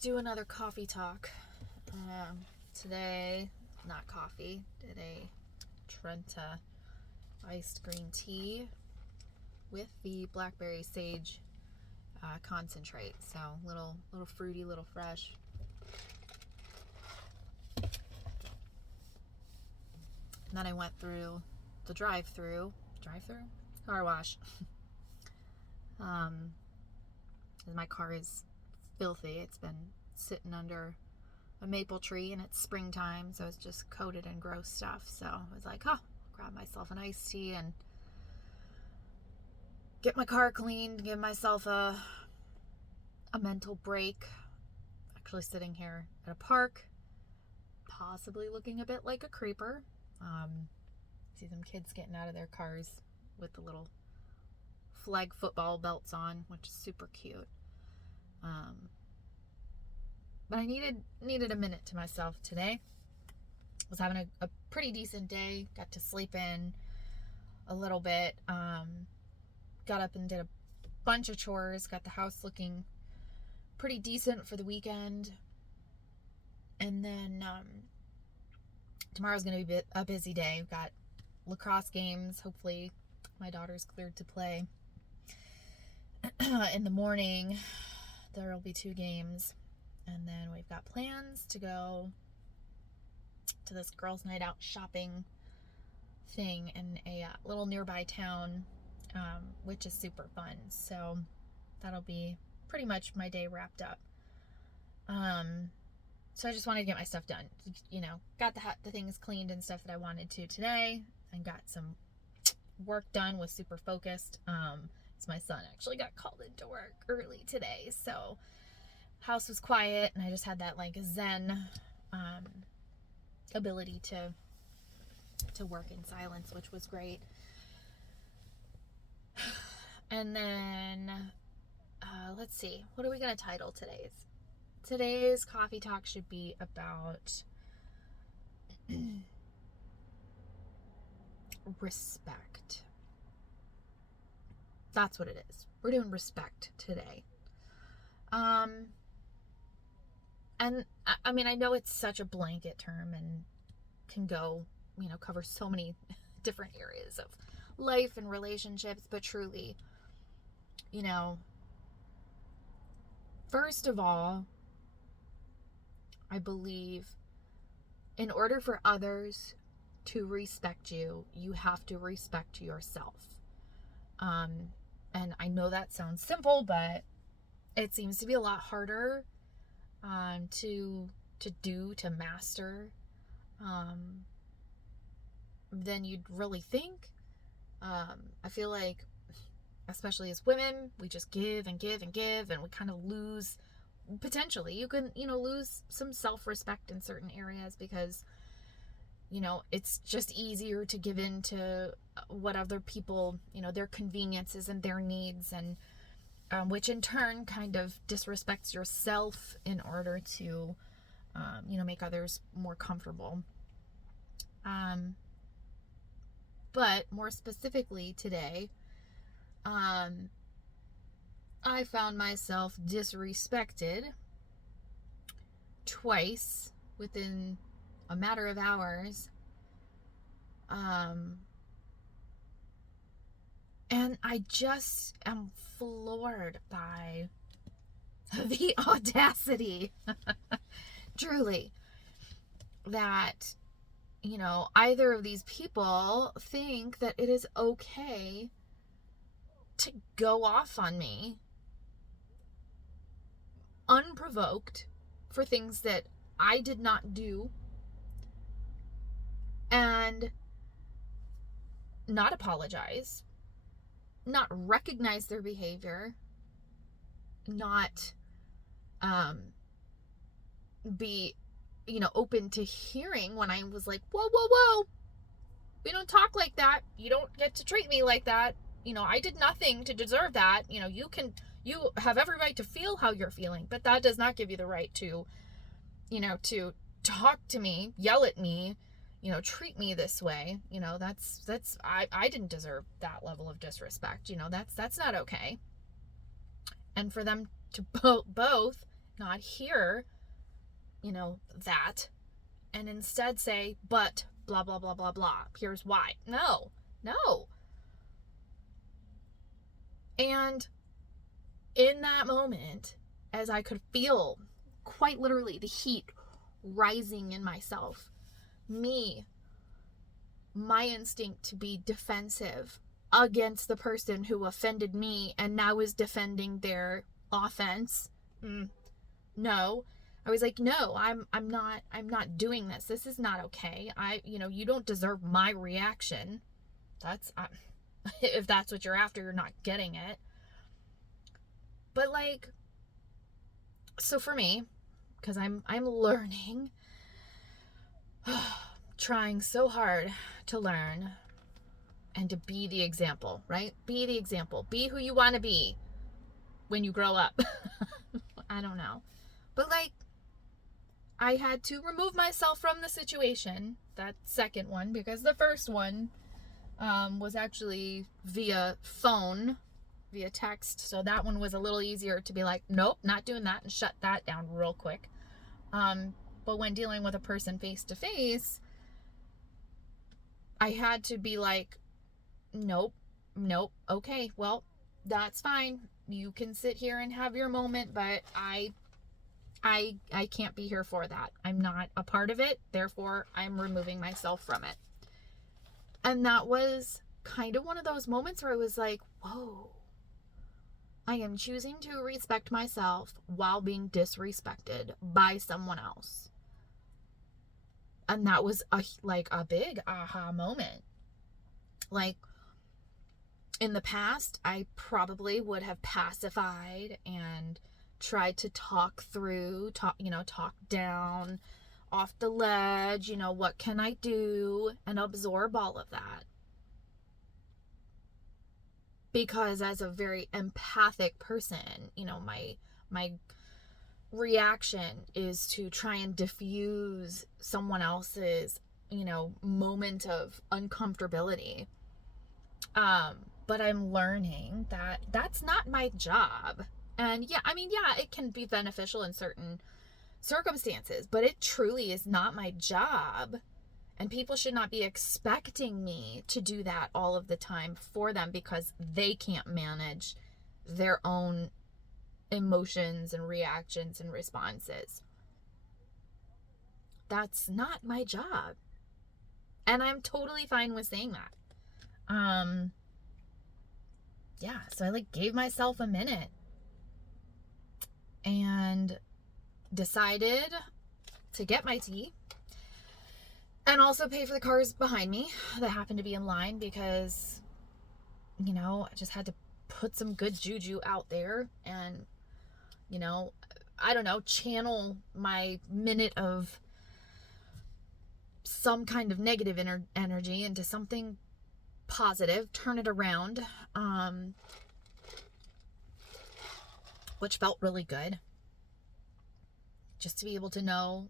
do another coffee talk. Today, not coffee, did a Trenta iced green tea with the blackberry sage concentrate. So little fruity, little fresh. And then I went through the drive-through car wash. My car is filthy. It's been sitting under a maple tree and it's springtime, so it's just coated in gross stuff. So I was like, grab myself an iced tea and get my car cleaned, give myself a mental break. Actually sitting here at a park, possibly looking a bit like a creeper. See some kids getting out of their cars with the little flag football belts on, which is super cute. But I needed a minute to myself today. I was having a pretty decent day. Got to sleep in a little bit. Got up and did a bunch of chores. Got the house looking pretty decent for the weekend. And then tomorrow's going to be a busy day. We've got lacrosse games. Hopefully my daughter's cleared to play. In the morning, there will be 2 games. And then we've got plans to go to this girls' night out shopping thing in a little nearby town, which is super fun. So that'll be pretty much my day wrapped up. So I just wanted to get my stuff done. Got the things cleaned and stuff that I wanted to today, and got some work done, was super focused. My son actually got called into work early today, so house was quiet, and I just had that zen ability to work in silence, which was great. And then let's see, what are we going to title today's? Today's coffee talk should be about respect. That's what it is. We're doing respect today. And I mean, I know it's such a blanket term and can go, cover so many different areas of life and relationships, but truly, first of all, I believe in order for others to respect you, you have to respect yourself. And I know that sounds simple, but it seems to be a lot harder to master than you'd really think. I feel like, especially as women, we just give and give and give, and we kind of lose, potentially, you can, lose some self-respect in certain areas because, it's just easier to give in to what other people, their conveniences and their needs, and which in turn kind of disrespects yourself in order to, make others more comfortable. But more specifically today, I found myself disrespected twice within a matter of hours. And I just am floored by the audacity, truly, that, either of these people think that it is okay to go off on me unprovoked for things that I did not do, and not apologize, not recognize their behavior, not be, open to hearing when I was like, whoa, we don't talk like that. You don't get to treat me like that. I did nothing to deserve that. You have every right to feel how you're feeling, but that does not give you the right to, to talk to me, yell at me, treat me this way. I didn't deserve that level of disrespect. That's not okay. And for them to both not hear, that, and instead say, but blah, blah, blah, blah, blah. Here's why. No. And in that moment, as I could feel quite literally the heat rising in myself, my instinct to be defensive against the person who offended me and now is defending their offense. No. I was like, no, I'm not doing this. This is not okay. You don't deserve my reaction. If that's what you're after, you're not getting it. But so for me, because I'm learning, trying so hard to learn and to be the example, right? Be the example. Be who you want to be when you grow up. I don't know. But I had to remove myself from the situation, that second one, because the first one was actually via phone, via text. So that one was a little easier to be like, nope, not doing that, and shut that down real quick. But when dealing with a person face to face, I had to be like, nope, okay, well, that's fine. You can sit here and have your moment, but I can't be here for that. I'm not a part of it, therefore I'm removing myself from it. And that was kind of one of those moments where I was like, whoa, I am choosing to respect myself while being disrespected by someone else. And that was a big aha moment. In the past, I probably would have pacified and tried to talk down off the ledge, what can I do, and absorb all of that. Because as a very empathic person, my reaction is to try and diffuse someone else's, moment of uncomfortability. But I'm learning that that's not my job. And yeah, it can be beneficial in certain circumstances, but it truly is not my job. And people should not be expecting me to do that all of the time for them because they can't manage their own emotions and reactions and responses. That's not my job. And I'm totally fine with saying that. So I gave myself a minute and decided to get my tea and also pay for the cars behind me that happened to be in line because, I just had to put some good juju out there and, I don't know, channel my minute of some kind of negative energy into something positive, turn it around, which felt really good. Just to be able to know,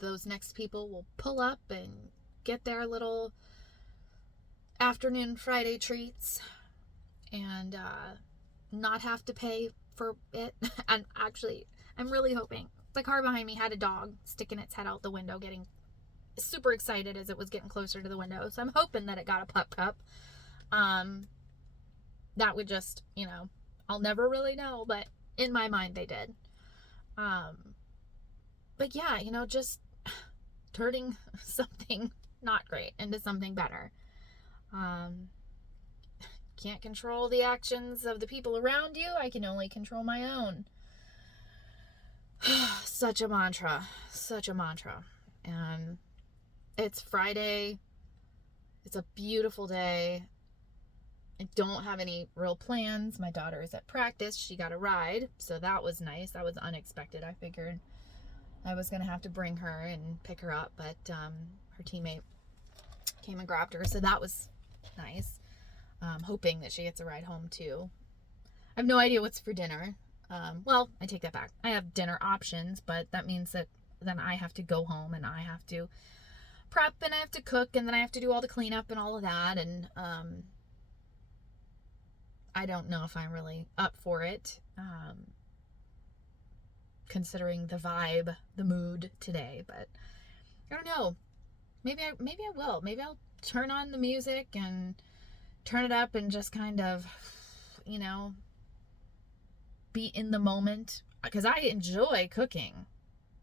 those next people will pull up and get their little afternoon Friday treats and not have to pay for it. And actually, I'm really hoping. The car behind me had a dog sticking its head out the window, getting super excited as it was getting closer to the window. So I'm hoping that it got a pup cup. That would just, I'll never really know, but in my mind they did. But yeah, just turning something not great into something better. Can't control the actions of the people around you. I can only control my own. Such a mantra. And it's Friday. It's a beautiful day. I don't have any real plans. My daughter is at practice. She got a ride, so that was nice. That was unexpected. I figured I was going to have to bring her and pick her up, but her teammate came and grabbed her, so that was nice. Hoping that she gets a ride home, too. I have no idea what's for dinner. Well, I take that back. I have dinner options, but that means that then I have to go home and I have to prep and I have to cook and then I have to do all the cleanup and all of that. And I don't know if I'm really up for it. considering the vibe, the mood today. But I don't know. Maybe I will. Maybe I'll turn on the music and turn it up and just kind of, be in the moment. Because I enjoy cooking,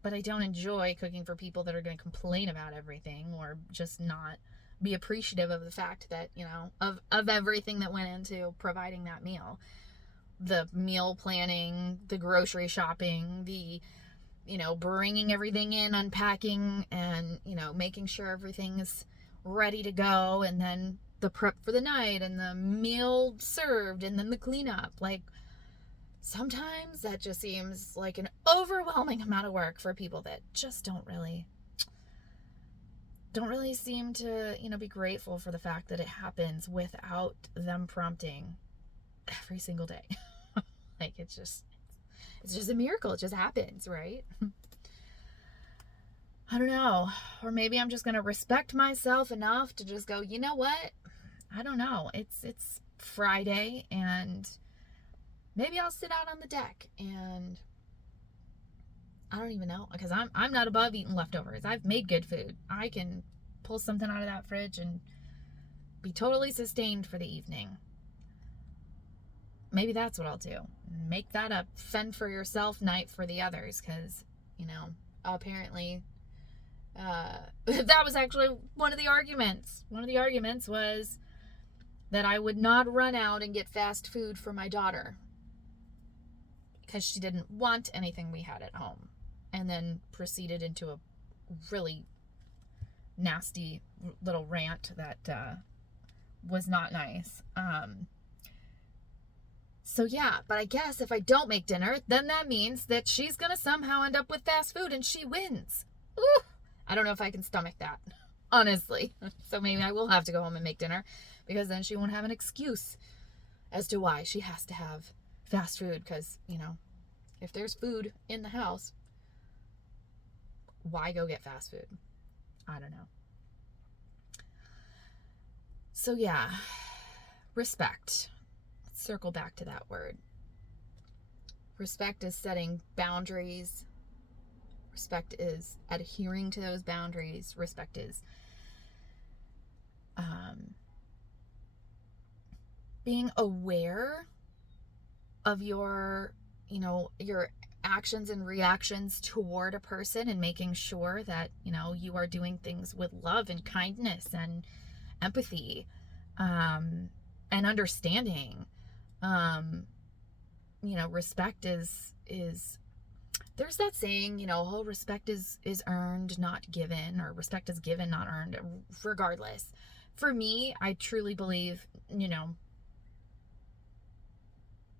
but I don't enjoy cooking for people that are going to complain about everything or just not be appreciative of the fact that, of everything that went into providing that meal. The meal planning, the grocery shopping, the, bringing everything in, unpacking, and, making sure everything's ready to go, and then the prep for the night, and the meal served, and then the cleanup. Like, sometimes that just seems like an overwhelming amount of work for people that just don't really seem to, be grateful for the fact that it happens without them prompting every single day. Like, it's just a miracle. It just happens, right? I don't know. Or maybe I'm just going to respect myself enough to just go, you know what? I don't know. It's Friday, and maybe I'll sit out on the deck, and I don't even know, because I'm not above eating leftovers. I've made good food. I can pull something out of that fridge and be totally sustained for the evening. Maybe that's what I'll do. Make that a fend for yourself night for the others, because, apparently that was actually one of the arguments. One of the arguments was that I would not run out and get fast food for my daughter because she didn't want anything we had at home, and then proceeded into a really nasty little rant that was not nice. So yeah, but I guess if I don't make dinner, then that means that she's gonna somehow end up with fast food and she wins. Ooh, I don't know if I can stomach that, honestly. So maybe I will have to go home and make dinner, because then she won't have an excuse as to why she has to have fast food, because, if there's food in the house, why go get fast food? I don't know. So yeah, respect. Let's circle back to that word. Respect is setting boundaries. Respect is adhering to those boundaries. Respect is being aware of your actions and reactions toward a person, and making sure that, you are doing things with love and kindness and empathy, and understanding. Respect is there's that saying, respect is earned, not given, or respect is given, not earned. Regardless, for me, I truly believe,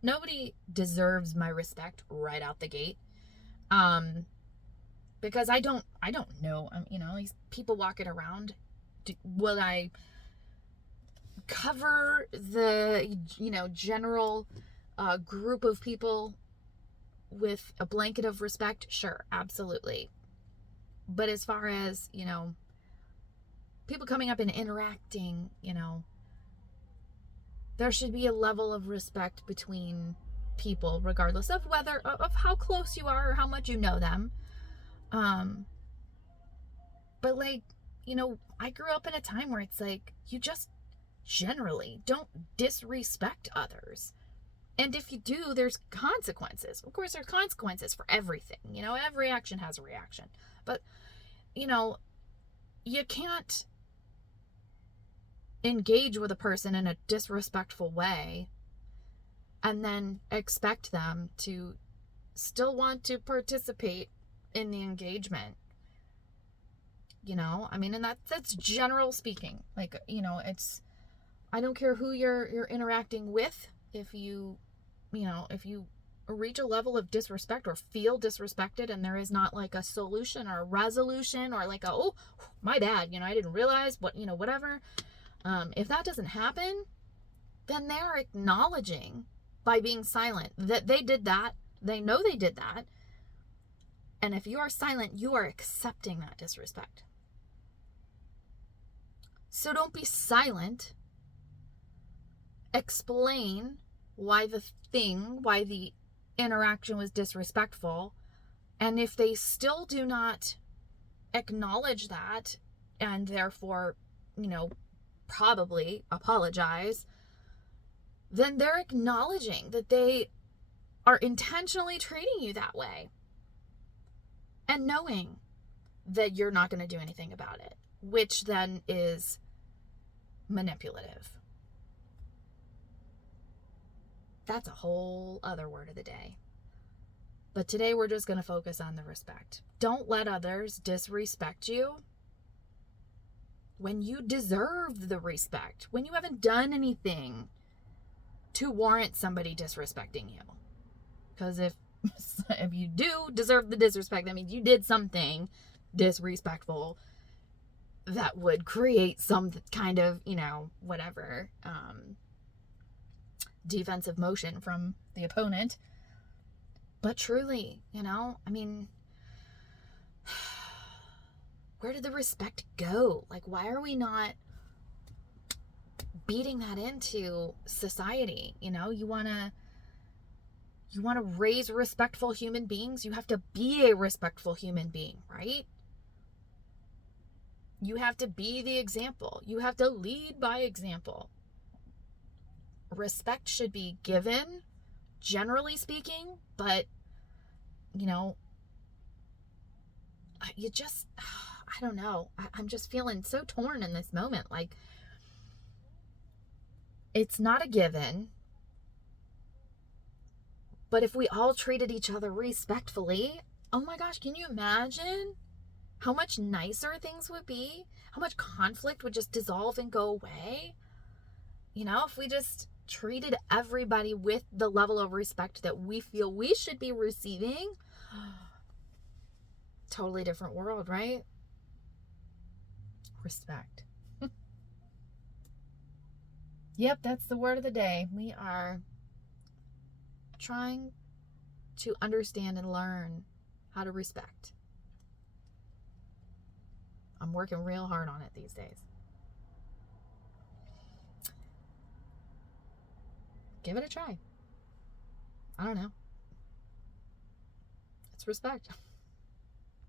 nobody deserves my respect right out the gate. Because I don't know, these people walking around, will I cover the, general group of people with a blanket of respect? Sure, absolutely. But as far as, people coming up and interacting, there should be a level of respect between people, regardless of of how close you are or how much you know them. But I grew up in a time where it's like, you just generally don't disrespect others. And if you do, there's consequences. Of course, there's consequences for everything. Every action has a reaction. But, you can't engage with a person in a disrespectful way and then expect them to still want to participate in the engagement. And that's general speaking. Like, it's, I don't care who you're interacting with. If you reach a level of disrespect or feel disrespected, and there is not like a solution or a resolution, or like oh, my bad, I didn't realize whatever. If that doesn't happen, then they're acknowledging by being silent that they did that. They know they did that. And if you are silent, you are accepting that disrespect. So don't be silent. Explain why the interaction was disrespectful, And if they still do not acknowledge that and therefore, probably apologize, then they're acknowledging that they are intentionally treating you that way and knowing that you're not going to do anything about it, which then is manipulative. That's a whole other word of the day. But today we're just going to focus on the respect. Don't let others disrespect you when you deserve the respect, when you haven't done anything to warrant somebody disrespecting you. Because if you do deserve the disrespect, that means you did something disrespectful that would create some kind of, whatever, defensive motion from the opponent. But truly, where did the respect go? Like, why are we not beating that into society? You want to raise respectful human beings, you have to be a respectful human being, right? You have to be the example. You have to lead by example. Respect should be given, generally speaking, but, I don't know. I'm just feeling so torn in this moment. Like, it's not a given, but if we all treated each other respectfully, oh my gosh, can you imagine how much nicer things would be? How much conflict would just dissolve and go away? If we just treated everybody with the level of respect that we feel we should be receiving, totally different world, right? Respect. Yep, that's the word of the day. We are trying to understand and learn how to respect. I'm working real hard on it these days. Give it a try. I don't know. It's respect.